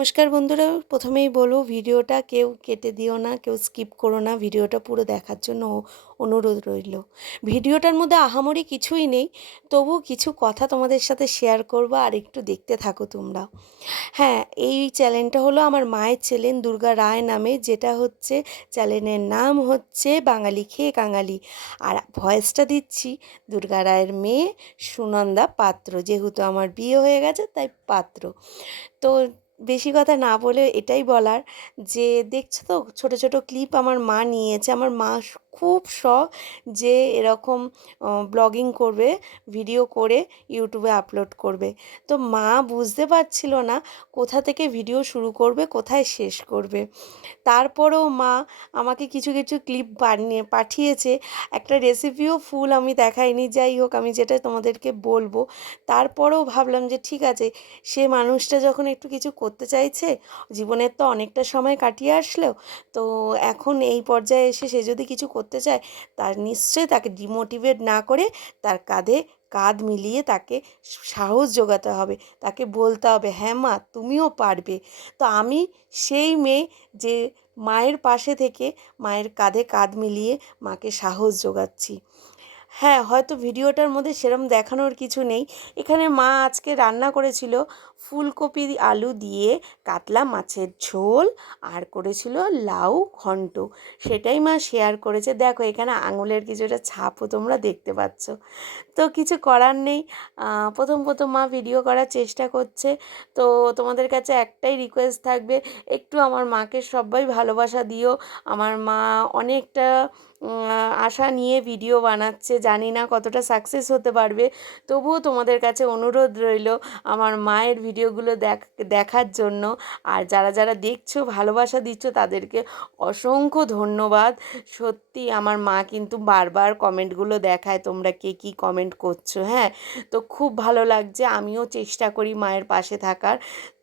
নমস্কার বন্ধুরা, প্রথমেই বলবো ভিডিওটা কেউ কেটে দিও না, কেউ স্কিপ করো না, ভিডিওটা পুরো দেখার জন্য অনুরোধ রইল। ভিডিওটার মধ্যে আহামরি কিছুই নেই, তবু কিছু কথা তোমাদের সাথে শেয়ার করবো, আর একটু দেখতে থাকো তোমরা। হ্যাঁ, এই চ্যানেলটা হলো আমার মায়ের চ্যানেল দুর্গা রায় নামে, যেটা হচ্ছে চ্যানেলের নাম হচ্ছে বাঙালি খেয়ে কাঙালি। আর ভয়েসটা দিচ্ছি দুর্গা রায়ের মেয়ে সুনন্দা পাত্র, যেহেতু আমার বিয়ে হয়ে গেছে তাই পাত্র। তো বেশি কথা না বলে এটাই বলার যে দেখছো তো ছোট ছোট ক্লিপ আমার মা নিয়েছে। আমার মা খুব শখ যে এরকম ব্লগিং করবে, ভিডিও করে ইউটিউবে আপলোড করবে। তো মা বুঝতে পারছিল না কোথা থেকে ভিডিও শুরু করবে, কোথায় শেষ করবে। তারপরেও মা আমাকে কিছু কিছু ক্লিপ বানিয়ে পাঠিয়েছে। একটা রেসিপিও ফুল আমি দেখাইনি, যাই হোক আমি যেটা তোমাদেরকে বলবো। তারপরেও ভাবলাম যে ঠিক আছে, সে মানুষটা যখন একটু কিছু করতে চাইছে, জীবনের তো অনেকটা সময় কাটিয়ে আসলো, তো এখন এই পর্যায়ে এসে সে যদি কিছু করতে চায়, তার নিশ্চয়ই তাকে ডিমোটিভেট না করে তার কাঁধে কাঁধ মিলিয়ে তাকে সাহস জোগাতে হবে, তাকে বলতে হবে হ্যাঁ মা তুমিও পারবে। তো আমি সেই মেয়ে যে মায়ের পাশে থেকে মায়ের কাঁধে কাঁধ মিলিয়ে মাকে সাহস জোগাচ্ছি। হ্যাঁ, হয়তো ভিডিওটার মধ্যে সেরম দেখানোর কিছু নেই। এখানে মা আজকে রান্না করেছিল ফুলকপি আলু দিয়ে কাতলা মাছের ঝোল, আর করেছিল লাউ ঘন্ট। সেটাই মা শেয়ার করেছে। দেখো এখানে আঙুলের কিছুটা ছাপও তোমরা দেখতে পাচ্ছ। তো কিছু করার নেই। প্রথম প্রথম মা ভিডিও করার চেষ্টা করছে। তো তোমাদের কাছে একটাই রিকোয়েস্ট থাকবে, একটু আমার মাকে সবাই ভালোবাসা দিও। আমার মা অনেকটা আশা নিয়ে ভিডিও বানাচ্ছে, জানি না কতটা সাকসেস হতে পারবে। তবুও তোমাদের কাছে অনুরোধ রইল আমার মায়ের ভিডিওগুলো দেখার জন্য। আর যারা যারা দেখছো ভালোবাসা দিচ্ছ তাদেরকে অসংখ্য ধন্যবাদ। সত্যি আমার মা কিন্তু বারবার কমেন্টগুলো দেখায়, তোমরা কে কী কমেন্ট করছো। হ্যাঁ, তো খুব ভালো লাগছে, আমিও চেষ্টা করি মায়ের পাশে থাকার।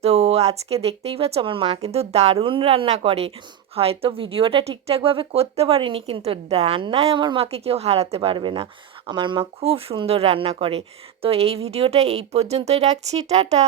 তো আজকে দেখতেই পাচ্ছ আমার মা কিন্তু দারুণ রান্না করে। হয়তো ভিডিওটা ঠিকঠাকভাবে করতে পারিনি, কিন্তু রান্নায় আমার মাকে কেউ হারাতে পারবে না। আমার মা খুব সুন্দর রান্না করে। তো এই ভিডিওটা এই পর্যন্তই রাখছি, টাটা।